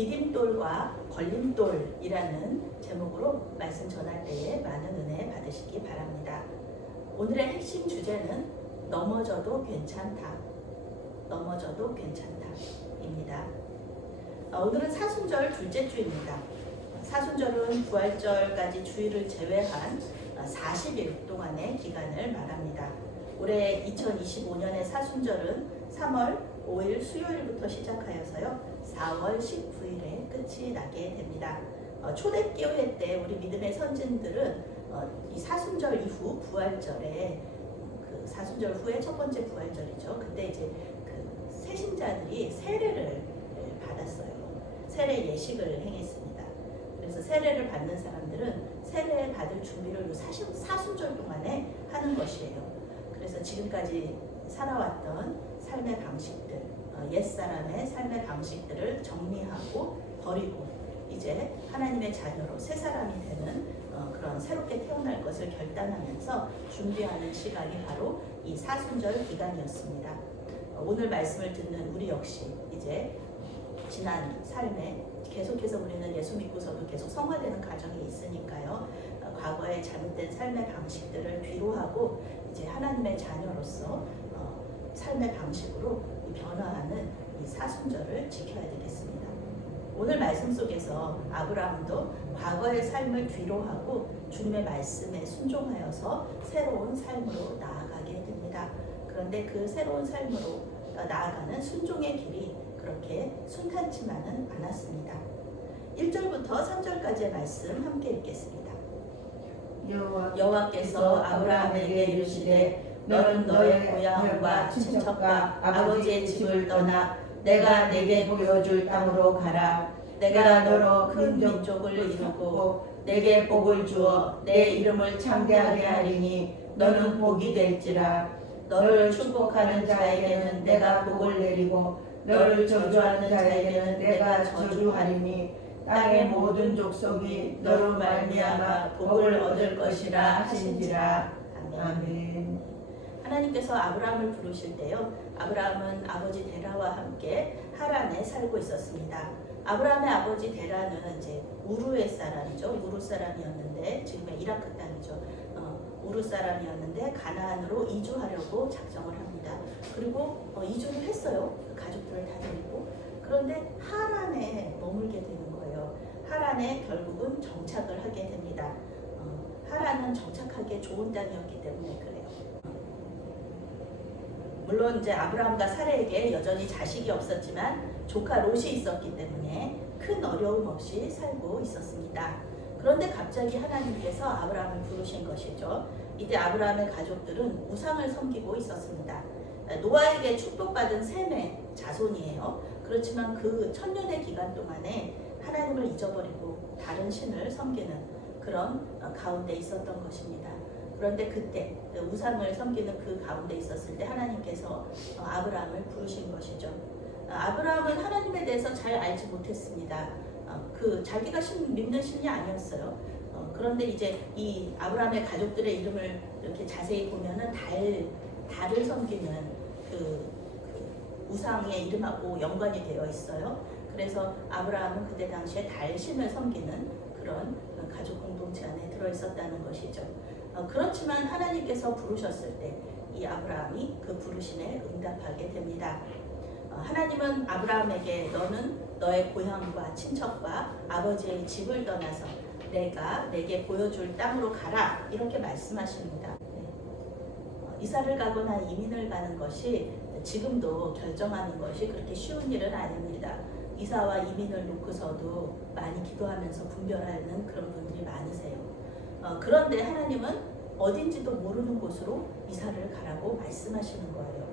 디딤돌과 걸림돌이라는 제목으로 말씀 전할 때에 많은 은혜 받으시기 바랍니다. 오늘의 핵심 주제는 넘어져도 괜찮다. 넘어져도 괜찮다입니다. 오늘은 사순절 둘째 주입니다. 사순절은 부활절까지 주일을 제외한 40일 동안의 기간을 말합니다. 올해 2025년의 사순절은 3월 5일 수요일부터 시작하여서요 4월 19일에 끝이 나게 됩니다. 초대교회 때 우리 믿음의 선진들은 이 사순절 이후 부활절에 그 사순절 후에 첫 번째 부활절이죠. 그때 이제 그 세신자들이 세례를 받았어요. 세례 예식을 행했습니다. 그래서 세례를 받는 사람들은 세례 받을 준비를 사순절 동안에 하는 것이에요. 그래서 지금까지 살아왔던 삶의 방식들, 옛사람의 삶의 방식들을 정리하고 버리고 이제 하나님의 자녀로 새 사람이 되는 그런 새롭게 태어날 것을 결단하면서 준비하는 시간이 바로 이 사순절 기간이었습니다. 오늘 말씀을 듣는 우리 역시 이제 지난 삶에 계속해서 우리는 예수 믿고서도 계속 성화되는 과정이 있으니까요. 과거의 잘못된 삶의 방식들을 뒤로하고 이제 하나님의 자녀로서 삶의 방식으로 변화하는 이 사순절을 지켜야 되겠습니다. 오늘 말씀 속에서 아브라함도 과거의 삶을 뒤로하고 주님의 말씀에 순종하여서 새로운 삶으로 나아가게 됩니다. 그런데 그 새로운 삶으로 나아가는 순종의 길이 그렇게 순탄치만은 않았습니다. 1절부터 3절까지의 말씀 함께 읽겠습니다. 여호와께서 아브라함에게 이르시되 너는 너의 고향과 친척과 아버지의 집을 떠나 내가 내게 보여줄 땅으로 가라. 내가 너로 큰 민족을 이루고 내게 복을 주어 내 이름을 창대하게 하리니 너는 복이 될지라. 너를 축복하는 자에게는 내가 복을 내리고 너를 저주하는 자에게는 내가 저주하리니 땅의 모든 족속이 너로 말미암아 복을 얻을 것이라 하신지라. 아멘. 하나님께서 아브라함을 부르실 때요, 아브라함은 아버지 데라와 함께 하란에 살고 있었습니다. 아브라함의 아버지 데라는 이제 우르의 사람이죠. 우르 사람이었는데 지금의 이라크 땅이죠. 우르 사람이었는데 가나안으로 이주하려고 작정을 합니다. 그리고 이주를 했어요. 가족들을 다 데리고. 그런데 하란에 머물게 되는 거예요. 하란에 결국은 정착을 하게 됩니다. 하란은 정착하기에 좋은 땅이었기 때문에 그래요. 물론 이제 아브라함과 사레에게 여전히 자식이 없었지만 조카 롯이 있었기 때문에 큰 어려움 없이 살고 있었습니다. 그런데 갑자기 하나님께서 아브라함을 부르신 것이죠. 이때 아브라함의 가족들은 우상을 섬기고 있었습니다. 노아에게 축복받은 셈의 자손이에요. 그렇지만 그 천년의 기간 동안에 하나님을 잊어버리고 다른 신을 섬기는 그런 가운데 있었던 것입니다. 그런데 그때 우상을 섬기는 그 가운데 있었을 때 하나님께서 아브라함을 부르신 것이죠. 아브라함은 하나님에 대해서 잘 알지 못했습니다. 자기가 믿는 신이 아니었어요. 그런데 이제 이 아브라함의 가족들의 이름을 이렇게 자세히 보면은 달을 섬기는 그 우상의 이름하고 연관이 되어 있어요. 그래서 아브라함은 그때 당시에 달신을 섬기는 그런 가족 공동체 안에 들어 있었다는 것이죠. 그렇지만 하나님께서 부르셨을 때 이 아브라함이 그 부르심에 응답하게 됩니다. 하나님은 아브라함에게 너는 너의 고향과 친척과 아버지의 집을 떠나서 내가 내게 보여줄 땅으로 가라 이렇게 말씀하십니다. 이사를 가거나 이민을 가는 것이 지금도 결정하는 것이 그렇게 쉬운 일은 아닙니다. 이사와 이민을 놓고서도 많이 기도하면서 분별하는 그런 분들이 많으세요. 그런데 하나님은 어딘지도 모르는 곳으로 이사를 가라고 말씀하시는 거예요.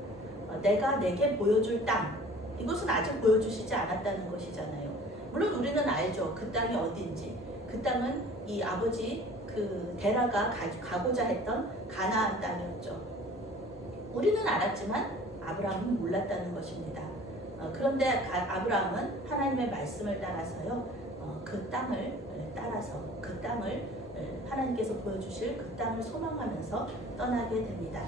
내가 내게 보여줄 땅, 이것은 아직 보여주시지 않았다는 것이잖아요. 물론 우리는 알죠. 그 땅이 어딘지. 그 땅은 이 아버지 그 데라가 가고자 했던 가나안 땅이었죠. 우리는 알았지만 아브라함은 몰랐다는 것입니다. 그런데 아브라함은 하나님의 말씀을 따라서요, 그 땅을 따라서 그 땅을 하나님께서 보여주실 그 땅을 소망하면서 떠나게 됩니다.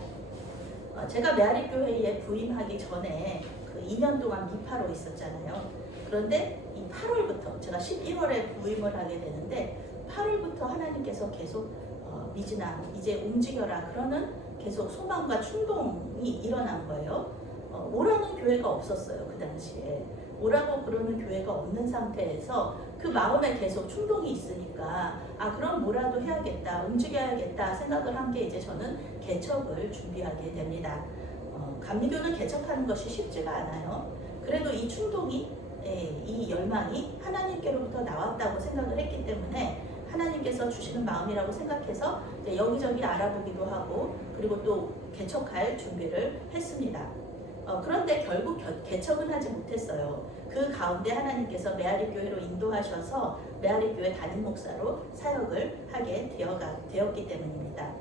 제가 메아리 교회에 부임하기 전에 그 2년 동안 미파로 있었잖아요. 그런데 이 8월부터 제가 11월에 부임을 하게 되는데 8월부터 하나님께서 계속 미진아 이제 움직여라 그러는 계속 소망과 충동이 일어난 거예요. 오라는 교회가 없었어요. 그 당시에 오라고 그러는 교회가 없는 상태에서 그 마음에 계속 충동이 있으니까 그럼 뭐라도 해야겠다, 움직여야겠다 생각을 한 게 이제 저는 개척을 준비하게 됩니다. 감리교는 개척하는 것이 쉽지가 않아요. 그래도 이 충동이 이 열망이 하나님께로부터 나왔다고 생각을 했기 때문에 하나님께서 주시는 마음이라고 생각해서 이제 여기저기 알아보기도 하고 그리고 또 개척할 준비를 했습니다. 그런데 결국 개척은 하지 못했어요. 그 가운데 하나님께서 메아리 교회로 인도하셔서 메아리 교회 담임 목사로 사역을 하게 되었기 때문입니다.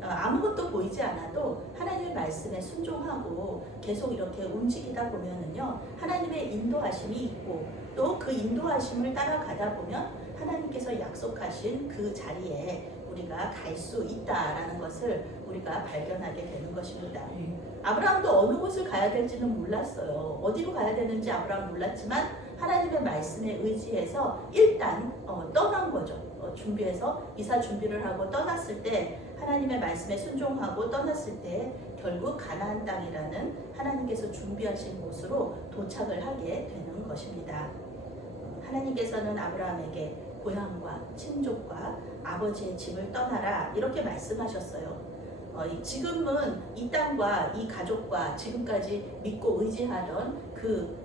아무것도 보이지 않아도 하나님의 말씀에 순종하고 계속 이렇게 움직이다 보면은요 하나님의 인도하심이 있고 또 그 인도하심을 따라가다 보면 하나님께서 약속하신 그 자리에 우리가 갈 수 있다라는 것을 우리가 발견하게 되는 것입니다. 아브라함도 어느 곳을 가야 될지는 몰랐어요. 어디로 가야 되는지 아브라함 몰랐지만 하나님의 말씀에 의지해서 일단 떠난 거죠. 준비해서 이사 준비를 하고 떠났을 때 하나님의 말씀에 순종하고 떠났을 때 결국 가나안 땅이라는 하나님께서 준비하신 곳으로 도착을 하게 되는 것입니다. 하나님께서는 아브라함에게 고향과 친족과 아버지의 집을 떠나라 이렇게 말씀하셨어요. 지금은 이 땅과 이 가족과 지금까지 믿고 의지하던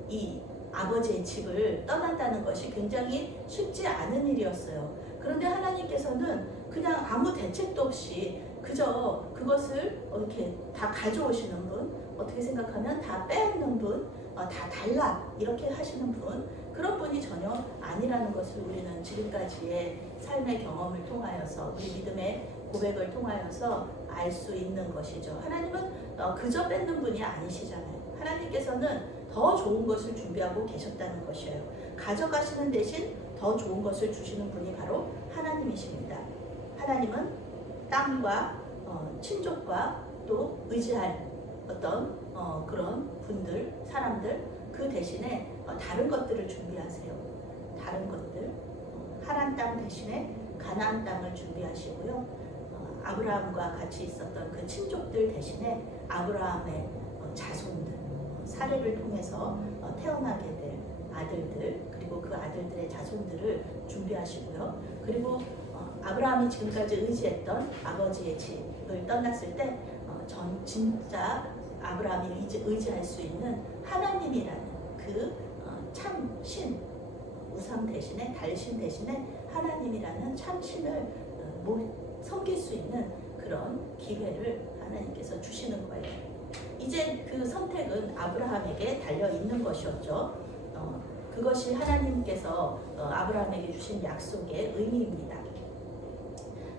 이 아버지의 집을 떠난다는 것이 굉장히 쉽지 않은 일이었어요. 그런데 하나님께서는 그냥 아무 대책도 없이 그저 그것을 이렇게 다 가져오시는 분, 어떻게 생각하면 다 빼앗는 분, 다 달라 이렇게 하시는 분, 그런 분이 전혀 아니라는 것을 우리는 지금까지의 삶의 경험을 통하여서 우리 믿음의 고백을 통하여서 알 수 있는 것이죠. 하나님은 그저 뺏는 분이 아니시잖아요. 하나님께서는 더 좋은 것을 준비하고 계셨다는 것이에요. 가져가시는 대신 더 좋은 것을 주시는 분이 바로 하나님이십니다. 하나님은 땅과 친족과 또 의지할 어떤 그런 분들, 사람들 그 대신에 다른 것들을 준비하세요. 다른 것들, 하란 땅 대신에 가나안 땅을 준비하시고요. 아브라함과 같이 있었던 그 친족들 대신에 아브라함의 자손들, 사례를 통해서 태어나게 될 아들들 그리고 그 아들들의 자손들을 준비하시고요. 그리고 아브라함이 지금까지 의지했던 아버지의 집을 떠났을 때 진짜 아브라함이 의지할 수 있는 하나님이라는 그 참신 우상 대신에 달신 대신에 하나님이라는 참신을 섬길 수 있는 그런 기회를 하나님께서 주시는 거예요. 이제 그 선택은 아브라함에게 달려 있는 것이었죠. 그것이 하나님께서 아브라함에게 주신 약속의 의미입니다.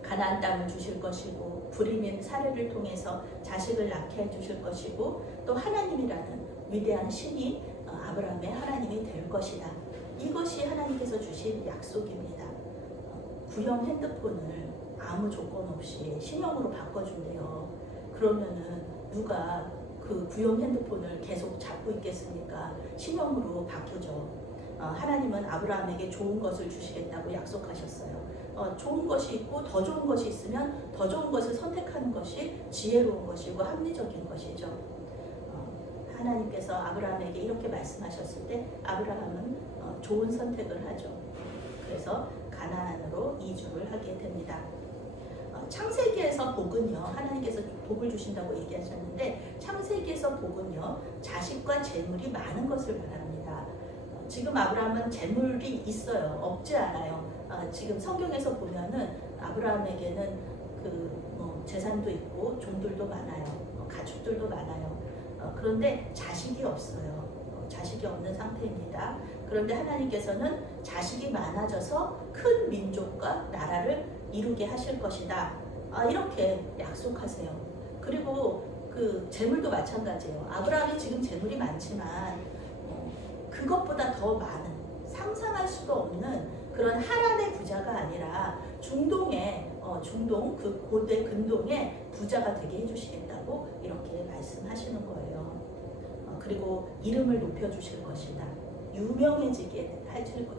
가나안 땅을 주실 것이고 불임인 사례를 통해서 자식을 낳게 해주실 것이고 또 하나님이라는 위대한 신이 아브라함의 하나님이 될 것이다. 이것이 하나님께서 주신 약속입니다. 구형 핸드폰을 아무 조건 없이 신형으로 바꿔준대요. 그러면은 누가 그 구형 핸드폰을 계속 잡고 있겠습니까? 신형으로 바꾸죠. 하나님은 아브라함에게 좋은 것을 주시겠다고 약속하셨어요. 좋은 것이 있고 더 좋은 것이 있으면 더 좋은 것을 선택하는 것이 지혜로운 것이고 합리적인 것이죠. 하나님께서 아브라함에게 이렇게 말씀하셨을 때 아브라함은 좋은 선택을 하죠. 그래서 가나안으로 이주를 하게 됩니다. 창세기에서 복은요, 하나님께서 복을 주신다고 얘기하셨는데 창세기에서 복은요, 자식과 재물이 많은 것을 말합니다. 지금 아브라함은 재물이 있어요. 없지 않아요. 지금 성경에서 보면은 아브라함에게는 재산도 있고 종들도 많아요. 가축들도 많아요. 그런데 자식이 없어요. 자식이 없는 상태입니다. 그런데 하나님께서는 자식이 많아져서 큰 민족과 나라를 이루게 하실 것이다. 이렇게 약속하세요. 그리고 그 재물도 마찬가지예요. 아브라함이 지금 재물이 많지만 그것보다 더 많은 상상할 수도 없는 그런 하란의 부자가 아니라 중동 그 고대 근동의 부자가 되게 해주시겠다고 이렇게 말씀하시는 거예요. 그리고 이름을 높여주실 것이다. 유명해지게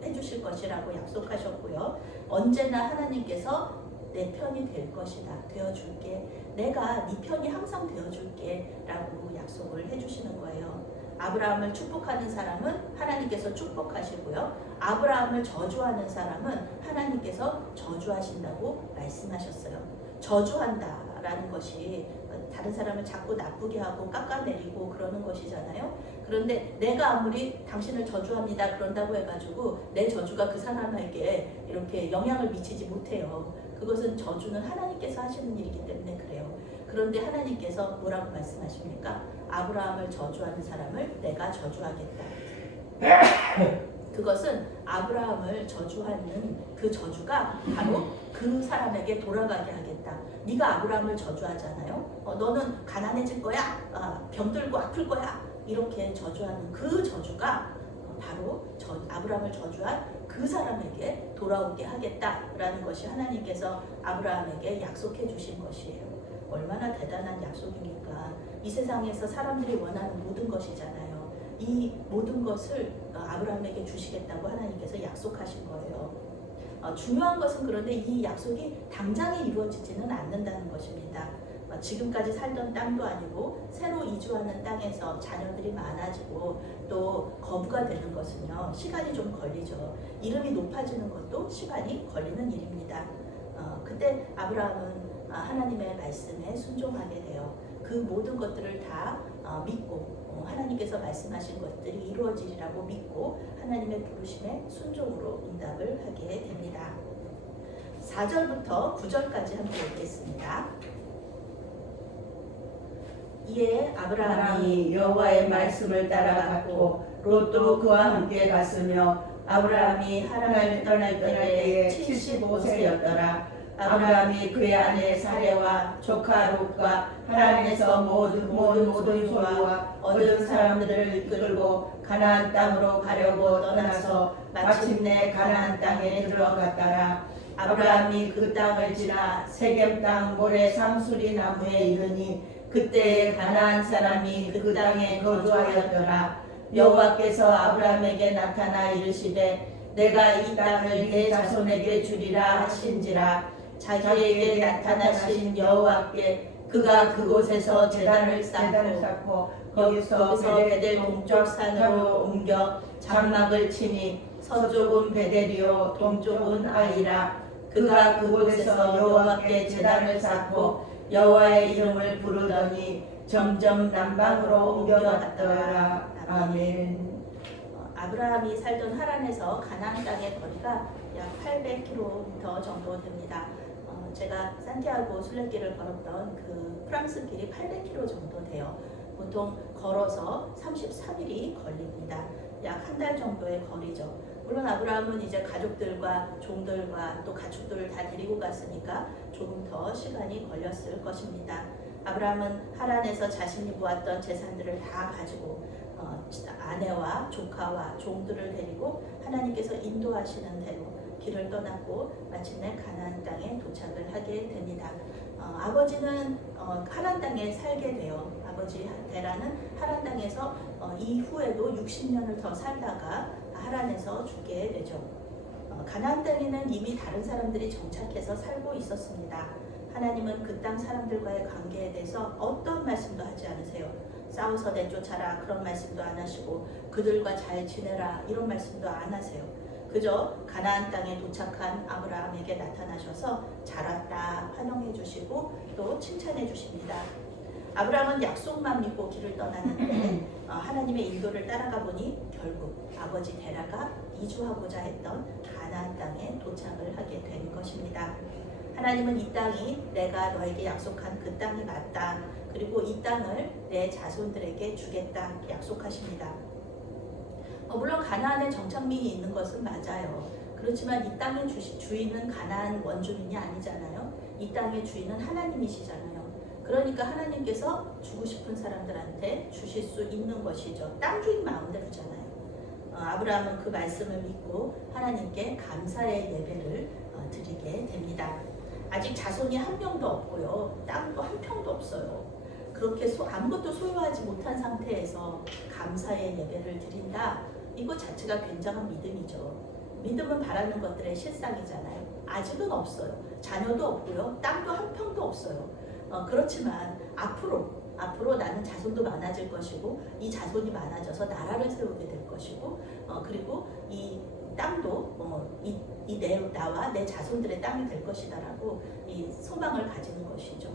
해주실 것이라고 약속하셨고요. 언제나 하나님께서 내 편이 될 것이다. 되어줄게. 내가 네 편이 항상 되어줄게 라고 약속을 해주시는 거예요. 아브라함을 축복하는 사람은 하나님께서 축복하시고요. 아브라함을 저주하는 사람은 하나님께서 저주하신다고 말씀하셨어요. 저주한다라는 것이 다른 사람을 자꾸 나쁘게 하고 깎아내리고 그러는 것이잖아요. 그런데 내가 아무리 당신을 저주합니다 그런다고 해가지고 내 저주가 그 사람에게 이렇게 영향을 미치지 못해요. 그것은 저주는 하나님께서 하시는 일이기 때문에 그래요. 그런데 하나님께서 뭐라고 말씀하십니까? 아브라함을 저주하는 사람을 내가 저주하겠다. 그것은 아브라함을 저주하는 그 저주가 바로 그 사람에게 돌아가게 하겠다. 네가 아브라함을 저주하잖아요. 너는 가난해질 거야. 병들고 아플 거야. 이렇게 저주하는 그 저주가 바로 아브라함을 저주한 그 사람에게 돌아오게 하겠다라는 것이 하나님께서 아브라함에게 약속해 주신 것이에요. 얼마나 대단한 약속입니까? 이 세상에서 사람들이 원하는 모든 것이잖아요. 이 모든 것을 아브라함에게 주시겠다고 하나님께서 약속하신 거예요. 중요한 것은 그런데 이 약속이 당장에 이루어지지는 않는다는 것입니다. 지금까지 살던 땅도 아니고 새로 이주하는 땅에서 자녀들이 많아지고 또 거부가 되는 것은요 시간이 좀 걸리죠. 이름이 높아지는 것도 시간이 걸리는 일입니다. 그때 아브라함은 하나님의 말씀에 순종하게 돼요. 그 모든 것들을 다 믿고 하나님께서 말씀하신 것들이 이루어지리라고 믿고 하나님의 부르심에 순종으로 응답을 하게 됩니다. 4절부터 9절까지 함께 읽겠습니다. 이에 아브라함이 여호와의 말씀을 따라갔고 롯도 그와 함께 갔으며 아브라함이 하란을 떠날 때에 75세였더라. 아브라함이 그의 아내 사레와 조카 롯과 하란에서 모든 소유와 얻은 사람들을 이끌고 가나안 땅으로 가려고 떠나서 마침내 가나안 땅에 들어갔더라. 아브라함이 그 땅을 지나 세겜 땅 모래 상수리 나무에 이르니 그때에 가나안 사람이 그 땅에 거주하였더라. 여호와께서 아브라함에게 나타나 이르시되 내가 이 땅을 네 자손에게 주리라 하신지라. 자기에게 나타나신 여호와께 그가 그곳에서 제단을 쌓고 거기서 베델 동쪽 산으로 옮겨 장막을 치니 서쪽은 베델이요 동쪽은 아이라. 그가 그곳에서 여호와께 제단을 쌓고 여호와의 이름을 부르더니 점점 남방으로 옮겨갔더라. 아멘. 아브라함이 살던 하란에서 가나안 땅의 거리가 약 800km 정도 됩니다. 제가 산티아고 순례길을 걸었던 그 프랑스 길이 800km 정도 돼요. 보통 걸어서 33일이 걸립니다. 약 한 달 정도의 거리죠. 물론 아브라함은 이제 가족들과 종들과 또 가축들을 다 데리고 갔으니까 조금 더 시간이 걸렸을 것입니다. 아브라함은 하란에서 자신이 모았던 재산들을 다 가지고 아내와 조카와 종들을 데리고 하나님께서 인도하시는 대로 길을 떠났고 마침내 가나안 땅에 도착을 하게 됩니다. 아버지는 하란 땅에 살게 돼요. 아버지 데라는 하란 땅에서 이후에도 60년을 더 살다가 하란에서 죽게 되죠. 가나안 땅에는 이미 다른 사람들이 정착해서 살고 있었습니다. 하나님은 그 땅 사람들과의 관계에 대해서 어떤 말씀도 하지 않으세요. 싸워서 내쫓아라 그런 말씀도 안 하시고 그들과 잘 지내라 이런 말씀도 안 하세요. 그저 가나안 땅에 도착한 아브라함에게 나타나셔서 잘 왔다 환영해 주시고 또 칭찬해 주십니다. 아브라함은 약속만 믿고 길을 떠나는데 하나님의 인도를 따라가 보니 결국 아버지 데라가 이주하고자 했던 가나안 땅에 도착을 하게 된 것입니다. 하나님은 이 땅이 내가 너에게 약속한 그 땅이 맞다. 그리고 이 땅을 내 자손들에게 주겠다 약속하십니다. 물론 가나안에 정착민이 있는 것은 맞아요. 그렇지만 이 땅의 주인은 가나안 원주민이 아니잖아요. 이 땅의 주인은 하나님이시잖아요. 그러니까 하나님께서 주고 싶은 사람들한테 주실 수 있는 것이죠. 땅 주인 마음대로잖아요. 아브라함은 그 말씀을 믿고 하나님께 감사의 예배를 드리게 됩니다. 아직 자손이 한 명도 없고요. 땅도 한 평도 없어요. 그렇게 아무것도 소유하지 못한 상태에서 감사의 예배를 드린다. 이것 자체가 굉장한 믿음이죠. 믿음은 바라는 것들의 실상이잖아요. 아직은 없어요. 자녀도 없고요. 땅도 한 평도 없어요. 그렇지만 앞으로 나는 자손도 많아질 것이고 이 자손이 많아져서 나라를 세우게 될 것이고 그리고 이 땅도 나와 내 자손들의 땅이 될 것이다라고 이 소망을 가지는 것이죠.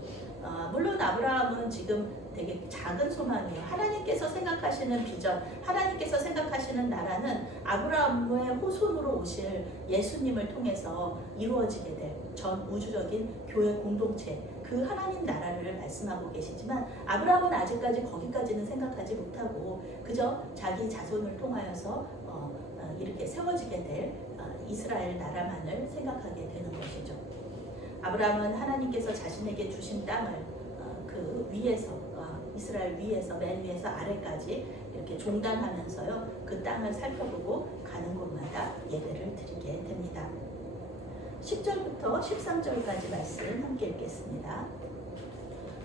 물론 아브라함은 지금 되게 작은 소망이에요. 하나님께서 생각하시는 비전, 하나님께서 생각하시는 나라는 아브라함의 후손으로 오실 예수님을 통해서 이루어지게 될 전 우주적인 교회 공동체, 그 하나님 나라를 말씀하고 계시지만 아브라함은 아직까지 거기까지는 생각하지 못하고 그저 자기 자손을 통하여서 이렇게 세워지게 될 이스라엘 나라만을 생각하게 되는 것이죠. 아브라함은 하나님께서 자신에게 주신 땅을 그 위에서 이스라엘 위에서 맨 위에서 아래까지 이렇게 종단하면서요 그 땅을 살펴보고 가는 곳마다 예배를 드리게 됩니다. 10절부터 13절까지 말씀 함께 읽겠습니다.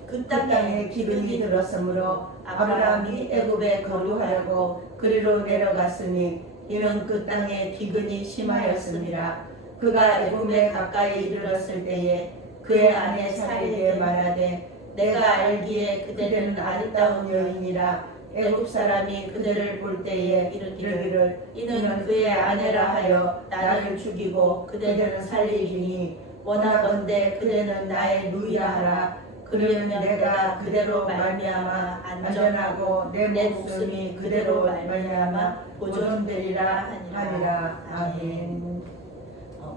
그 땅에 기근이 들었으므로 아브라함이 애굽에 거류하려고 그리로 내려갔으니 이는 그 땅에 기근이 심하였습니다. 그가 애굽에 가까이 이르렀을 때에 그의 아내 사라에게 말하되 내가 알기에 그대는 아름다운 여인이라 애굽 사람이 그대를 볼 때에 이르기를 이는 그의 아내라 하여 나를 죽이고 그대는 살리리니 원하건대 그대는 나의 누이라 하라. 그러면 내가 그대로 말미암아 안전하고 내 목숨이 그대로 말미암아 보존되리라 하니라. 아멘.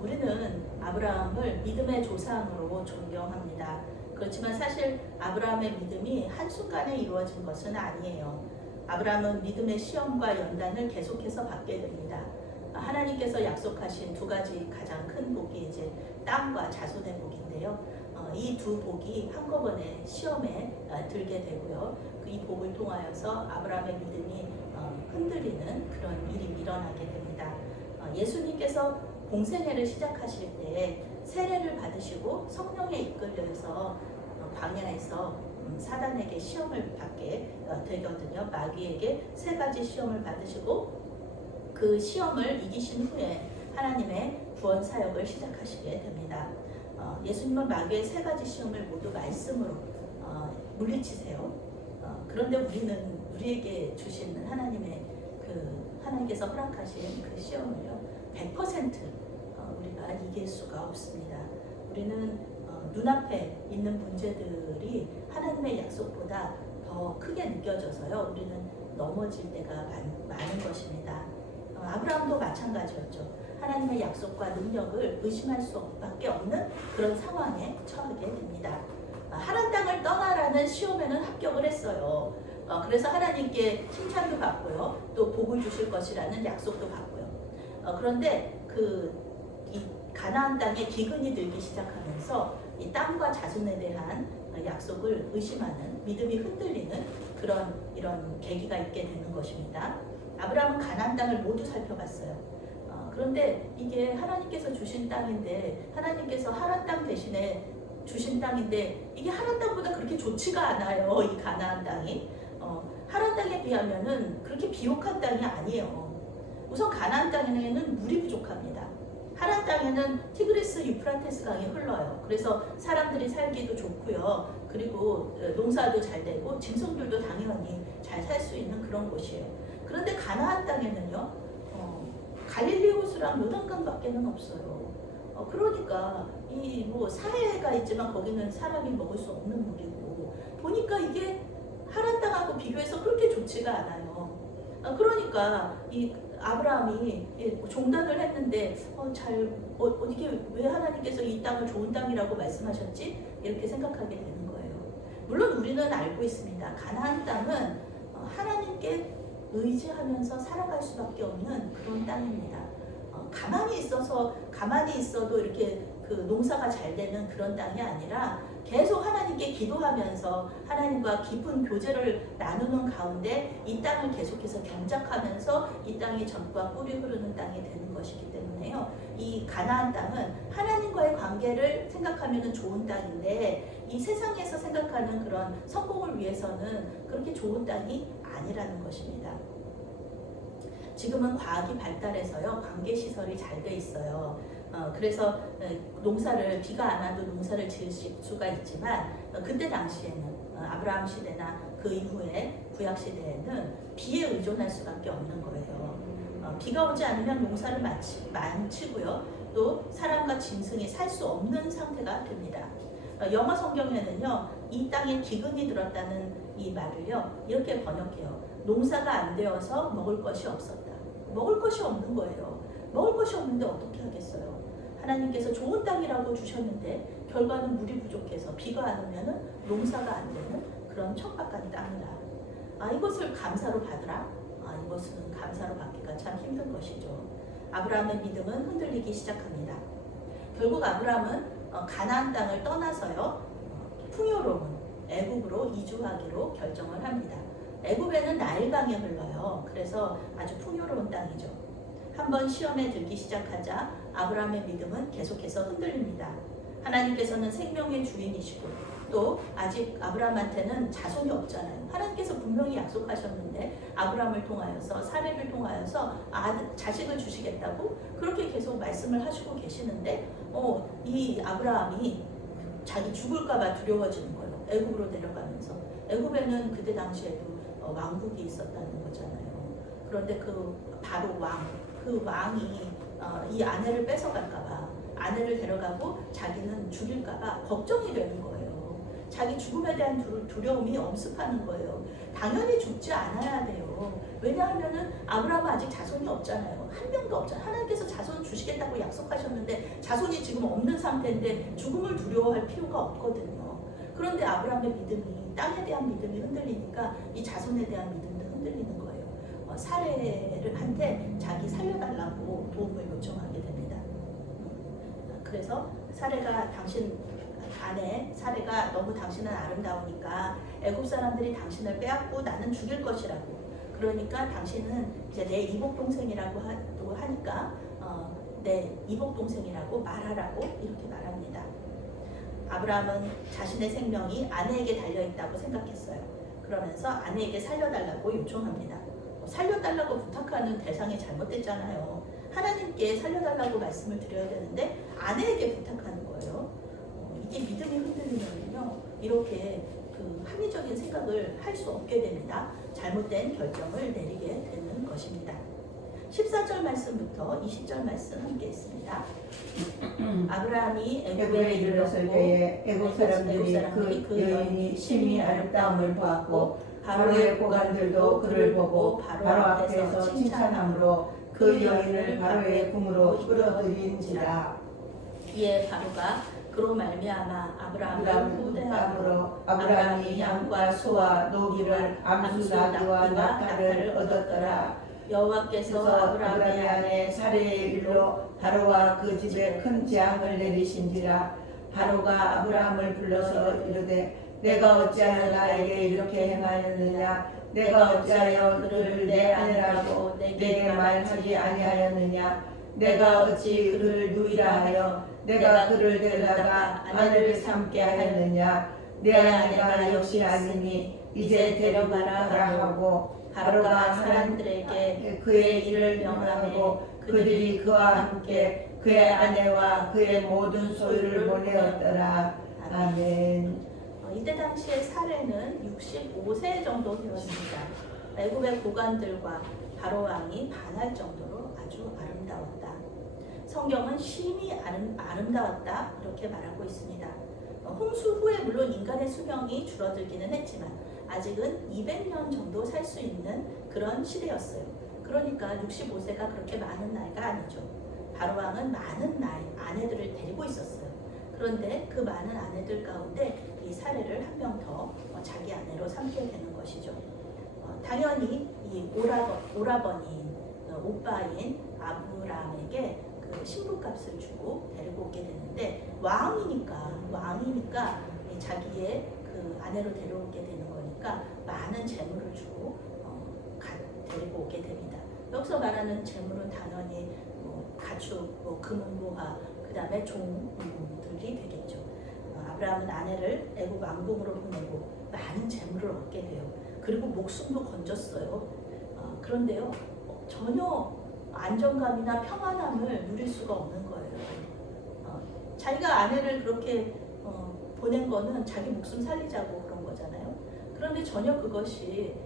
우리는 아브라함을 믿음의 조상으로 존경합니다. 그렇지만 사실 아브라함의 믿음이 한순간에 이루어진 것은 아니에요. 아브라함은 믿음의 시험과 연단을 계속해서 받게 됩니다. 하나님께서 약속하신 두 가지 가장 큰 복이 이제 땅과 자손의 복인데요. 이 두 복이 한꺼번에 시험에 들게 되고요. 이 복을 통하여서 아브라함의 믿음이 흔들리는 그런 일이 일어나게 됩니다. 예수님께서 공생애를 시작하실 때 세례를 받으시고 성령에 이끌려서 광야에서 사단에게 시험을 받게 되거든요. 마귀에게 세 가지 시험을 받으시고 그 시험을 이기신 후에 하나님의 구원 사역을 시작하시게 됩니다. 예수님은 마귀의 세 가지 시험을 모두 말씀으로 물리치세요. 그런데 우리에게 주시는 하나님께서 허락하신 그 시험을요 100% 우리가 이길 수가 없습니다. 우리는 눈앞에 있는 문제들이 하나님의 약속보다 더 크게 느껴져서요 우리는 넘어질 때가 많은 것입니다. 아브라함도 마찬가지였죠. 하나님의 약속과 능력을 의심할 수밖에 없는 그런 상황에 처하게 됩니다. 하란 땅을 떠나라는 시험에는 합격을 했어요. 그래서 하나님께 칭찬도 받고요. 또 복을 주실 것이라는 약속도 받고요. 그런데 이 가나안 땅에 기근이 들기 시작하면서 이 땅과 자손에 대한 약속을 의심하는 믿음이 흔들리는 이런 계기가 있게 되는 것입니다. 아브라함은 가나안 땅을 모두 살펴봤어요. 그런데 이게 하나님께서 주신 땅인데 하나님께서 하란 땅 대신에 주신 땅인데 이게 하란 땅보다 그렇게 좋지가 않아요. 이 가나안 땅이 하란 땅에 비하면은 그렇게 비옥한 땅이 아니에요. 우선 가나안 땅에는 물이 부족합니다. 하란 땅에는 티그리스 유프라테스 강이 흘러요. 그래서 사람들이 살기도 좋고요. 그리고 농사도 잘 되고 짐승들도 당연히 잘 살 수 있는 그런 곳이에요. 그런데 가나안 땅에는요 갈릴리 호수랑 요단강밖에는 없어요. 그러니까 사해가 있지만 거기는 사람이 먹을 수 없는 물이고 보니까 이게 하란 땅하고 비교해서 그렇게 좋지가 않아요. 그러니까 이 아브라함이 종단을 했는데 이게 왜 하나님께서 이 땅을 좋은 땅이라고 말씀하셨지? 이렇게 생각하게 되는 거예요. 물론 우리는 알고 있습니다. 가나안 땅은 하나님께 의지하면서 살아갈 수밖에 없는 그런 땅입니다. 가만히 있어도 이렇게 그 농사가 잘 되는 그런 땅이 아니라 계속 하나님께 기도하면서 하나님과 깊은 교제를 나누는 가운데 이 땅을 계속해서 경작하면서 이 땅이 젖과 꿀이 흐르는 땅이 되는 것이기 때문에요. 이 가나안 땅은 하나님과의 관계를 생각하면 좋은 땅인데 이 세상에서 생각하는 그런 성공을 위해서는 그렇게 좋은 땅이 아니라는 것입니다. 지금은 과학이 발달해서요 관계 시설이 잘 돼 있어요. 그래서 농사를 비가 안 와도 농사를 지을 수가 있지만 그때 당시에는 아브라함 시대나 그 이후에 구약 시대에는 비에 의존할 수밖에 없는 거예요. 비가 오지 않으면 농사를 망치고요. 또 사람과 짐승이 살 수 없는 상태가 됩니다. 영어 성경에는요, 이 땅에 기근이 들었다는 이 말을요, 이렇게 번역해요. 농사가 안 되어서 먹을 것이 없었다. 먹을 것이 없는 거예요. 먹을 것이 없는데 어떻게 하겠어요? 하나님께서 좋은 땅이라고 주셨는데 결과는 물이 부족해서 비가 안 오면 농사가 안 되는 그런 척박한 땅이라. 이것을 감사로 받으라. 이것은 감사로 받기가 참 힘든 것이죠. 아브라함의 믿음은 흔들리기 시작합니다. 결국 아브라함은 가나안 땅을 떠나서요 풍요로운 애굽으로 이주하기로 결정을 합니다. 애굽에는 나일강이 흘러요. 그래서 아주 풍요로운 땅이죠. 한번 시험에 들기 시작하자 아브라함의 믿음은 계속해서 흔들립니다. 하나님께서는 생명의 주인이시고 또 아직 아브라함한테는 자손이 없잖아요. 하나님께서 분명히 약속하셨는데 아브라함을 통하여서 사례를 통하여서 자식을 주시겠다고 그렇게 계속 말씀을 하시고 계시는데 이 아브라함이 자기 죽을까봐 두려워지는 거예요. 애굽으로 내려가면서. 애굽에는 그때 당시에도 왕국이 있었다는 거잖아요. 그런데 바로 그 왕이 이 아내를 뺏어갈까봐 아내를 데려가고 자기는 죽일까봐 걱정이 되는 거예요. 자기 죽음에 대한 두려움이 엄습하는 거예요. 당연히 죽지 않아야 돼요. 왜냐하면은 아브라함은 아직 자손이 없잖아요. 한 명도 없잖아요. 하나님께서 자손 주시겠다고 약속하셨는데 자손이 지금 없는 상태인데 죽음을 두려워할 필요가 없거든요. 그런데 아브라함의 믿음이 땅에 대한 믿음이 흔들리니까 이 자손에 대한 믿음도 흔들리는 거예요. 사례한테 자기 살려달라고 도움을 요청하게 됩니다. 그래서 사례가 사례가 너무 당신은 아름다우니까 애굽 사람들이 당신을 빼앗고 나는 죽일 것이라고. 그러니까 당신은 이제 내 이복 동생이라고 하니까 내 이복 동생이라고 말하라고 이렇게 말합니다. 아브라함은 자신의 생명이 아내에게 달려 있다고 생각했어요. 그러면서 아내에게 살려달라고 요청합니다. 살려달라고 부탁하는 대상이 잘못됐잖아요. 하나님께 살려달라고 말씀을 드려야 되는데 아내에게 부탁하는 거예요. 이게 믿음이 흔들리면요 이렇게 합리적인 생각을 할 수 없게 됩니다. 잘못된 결정을 내리게 되는 것입니다. 14절 말씀부터 20절 말씀 함께 있습니다. 아브라함이 애굽에 이르렀을 때에 애굽 사람들이 그 여인이 심히 아름다움을 보았고 바로의 고관들도 그를 보고 바로 앞에서 칭찬함으로 그 여인을 바로의 궁으로 끌어들인지라. 이에 바로가 그로 말미암아 아브라함을 후대함으로 아브라함이 양과 소와 노기를 암수 나귀와 낙타를 얻었더라. 여호와께서 아브라함의 아내 사레의 일로 바로와 그 집에 큰 재앙을 내리신지라. 바로가 아브라함을 불러서 이르되 내가 어찌하여 나에게 이렇게 행하였느냐? 내가 어찌하여 그를 내 아내라고 내게 말하지 아니하였느냐? 내가 어찌 그를 누이라 하여 내가 그를 데려다가 아내를 삼게 하였느냐? 내 아내가 역시 아니니 이제 데려가라 하고 바로가 사람들에게 그의 일을 명하고 그들이 그와 함께 그의 아내와 그의 모든 소유를 보내었더라. 아멘. 이때 당시의 사례는 65세 정도 되었습니다. 애굽의 고관들과 바로 왕이 반할 정도로 아주 아름다웠다. 성경은 심히 아름다웠다 이렇게 말하고 있습니다. 홍수 후에 물론 인간의 수명이 줄어들기는 했지만 아직은 200년 정도 살 수 있는 그런 시대였어요. 그러니까 65세가 그렇게 많은 나이가 아니죠. 바로 왕은 많은 아내들을 데리고 있었어요. 그런데 그 많은 아내들 가운데 이 사례를 한 명 더 자기 아내로 삼게 되는 것이죠. 당연히 이 오라버니인 오빠인 아브라함에게 그 신부값을 주고 데리고 오게 되는데 왕이니까 자기의 그 아내로 데려오게 되는 거니까 많은 재물을 주고 데리고 오게 됩니다. 여기서 말하는 재물은 당연히 가축, 금은보화, 그 다음에 종들이 되겠죠. 아브라함은 아내를 애굽 왕궁으로 보내고 많은 재물을 얻게 돼요. 그리고 목숨도 건졌어요. 그런데요, 전혀 안정감이나 평안함을 누릴 수가 없는 거예요. 자기가 아내를 그렇게 보낸 거는 자기 목숨 살리자고 그런 거잖아요. 그런데 전혀 그것이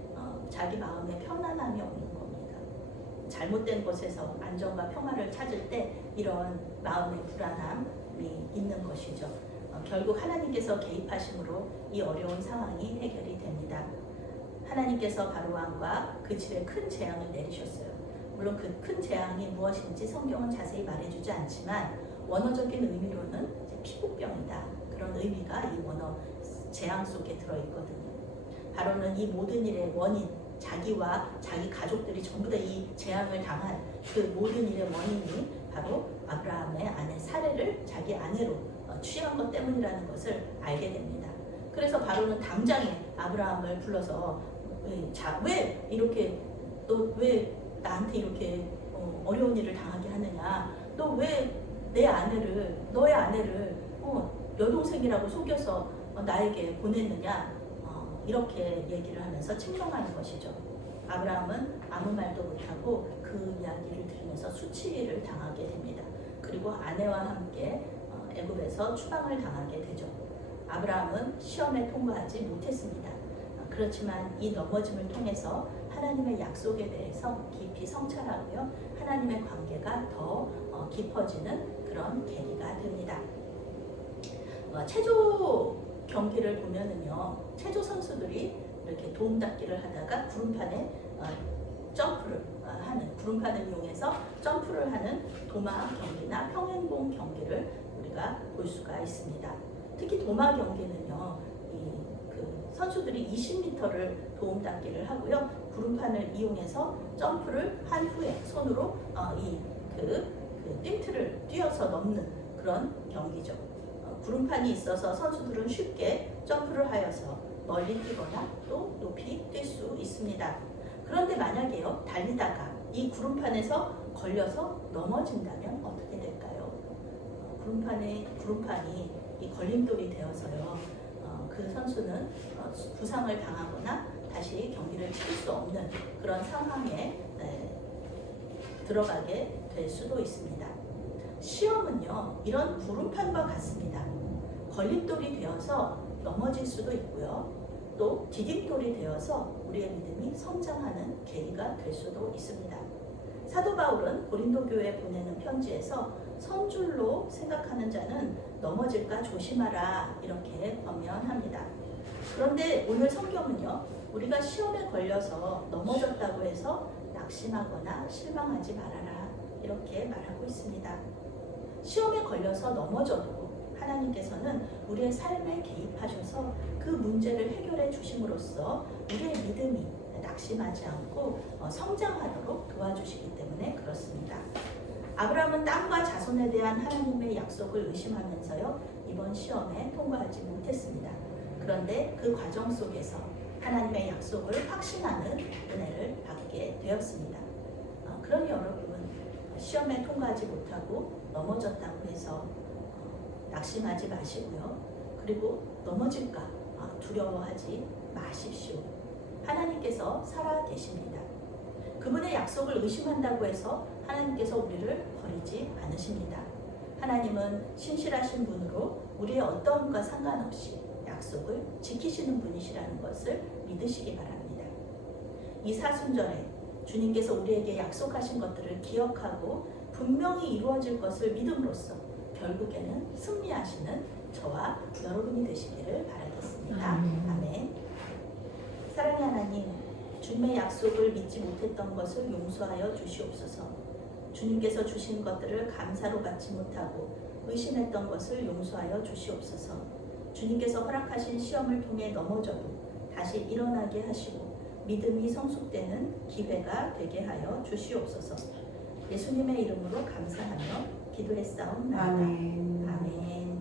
자기 마음에 편안함이 없는 겁니다. 잘못된 곳에서 안정과 평화를 찾을 때 이런 마음의 불안함이 있는 것이죠. 결국 하나님께서 개입하심으로 이 어려운 상황이 해결이 됩니다. 하나님께서 바로왕과 그 집에 큰 재앙을 내리셨어요. 물론 그 큰 재앙이 무엇인지 성경은 자세히 말해주지 않지만 원어적인 의미로는 이제 피부병이다. 그런 의미가 이 원어 재앙 속에 들어있거든요. 바로는 이 모든 일의 원인, 자기와 자기 가족들이 전부 다 이 재앙을 당한 그 모든 일의 원인이 바로 아브라함의 아내 사레를 자기 아내로 취한 것 때문이라는 것을 알게 됩니다. 그래서 바로는 당장에 아브라함을 불러서 왜 이렇게 너 왜 나한테 이렇게 어려운 일을 당하게 하느냐? 너 왜 내 아내를 너의 아내를 여동생이라고 속여서 나에게 보냈느냐? 이렇게 얘기를 하면서 침범하는 것이죠. 아브라함은 아무 말도 못하고 그 이야기를 들으면서 수치를 당하게 됩니다. 그리고 아내와 함께 애굽에서 추방을 당하게 되죠. 아브라함은 시험에 통과하지 못했습니다. 그렇지만 이 넘어짐을 통해서 하나님의 약속에 대해서 깊이 성찰하고요. 하나님의 관계가 더 깊어지는 그런 계기가 됩니다. 체조 경기를 보면은요, 체조 선수들이 이렇게 도움닫기를 하다가 구름판에 점프를 하는, 구름판을 이용해서 점프를 하는 도마 경기나 평행봉 경기를 우리가 볼 수가 있습니다. 특히 도마 경기는요, 그 선수들이 20m를 도움닫기를 하고요, 구름판을 이용해서 점프를 한 후에 손으로 띵트를 뛰어서 넘는 그런 경기죠. 구름판이 있어서 선수들은 쉽게 점프를 하여서 멀리 뛰거나 또 높이 뛸 수 있습니다. 그런데 만약에요, 달리다가 이 구름판에서 걸려서 넘어진다면 어떻게 될까요? 구름판이 이 걸림돌이 되어서요, 그 선수는 부상을 당하거나 다시 경기를 치를 수 없는 그런 상황에 들어가게 될 수도 있습니다. 시험은요, 이런 구름판과 같습니다. 걸림돌이 되어서 넘어질 수도 있고요, 또 디딤돌이 되어서 우리의 믿음이 성장하는 계기가 될 수도 있습니다. 사도 바울은 고린도 교회에 보내는 편지에서 선줄로 생각하는 자는 넘어질까 조심하라 이렇게 권면합니다. 그런데 오늘 성경은요, 우리가 시험에 걸려서 넘어졌다고 해서 낙심하거나 실망하지 말아라 이렇게 말하고 있습니다. 시험에 걸려서 넘어져도 하나님께서는 우리의 삶에 개입하셔서 그 문제를 해결해 주심으로써 우리의 믿음이 낙심하지 않고 성장하도록 도와주시기 때문에 그렇습니다. 아브라함은 땅과 자손에 대한 하나님의 약속을 의심하면서요, 이번 시험에 통과하지 못했습니다. 그런데 그 과정 속에서 하나님의 약속을 확신하는 은혜를 받게 되었습니다. 그러니 여러분, 시험에 통과하지 못하고 넘어졌다고 해서 낙심하지 마시고요. 그리고 넘어질까 두려워하지 마십시오. 하나님께서 살아 계십니다. 그분의 약속을 의심한다고 해서 하나님께서 우리를 버리지 않으십니다. 하나님은 신실하신 분으로 우리의 어떠함과 상관없이 약속을 지키시는 분이시라는 것을 믿으시기 바랍니다. 이 사순절에 주님께서 우리에게 약속하신 것들을 기억하고 분명히 이루어질 것을 믿음으로써 결국에는 승리하시는 저와 여러분이 되시기를 바라겠습니다. 아멘. 사랑의 하나님, 주님의 약속을 믿지 못했던 것을 용서하여 주시옵소서. 주님께서 주신 것들을 감사로 받지 못하고 의심했던 것을 용서하여 주시옵소서. 주님께서 허락하신 시험을 통해 넘어져도 다시 일어나게 하시고 믿음이 성숙되는 기회가 되게 하여 주시옵소서. 예수님의 이름으로 감사하며 기도했사옵나이다. 아멘. 아멘.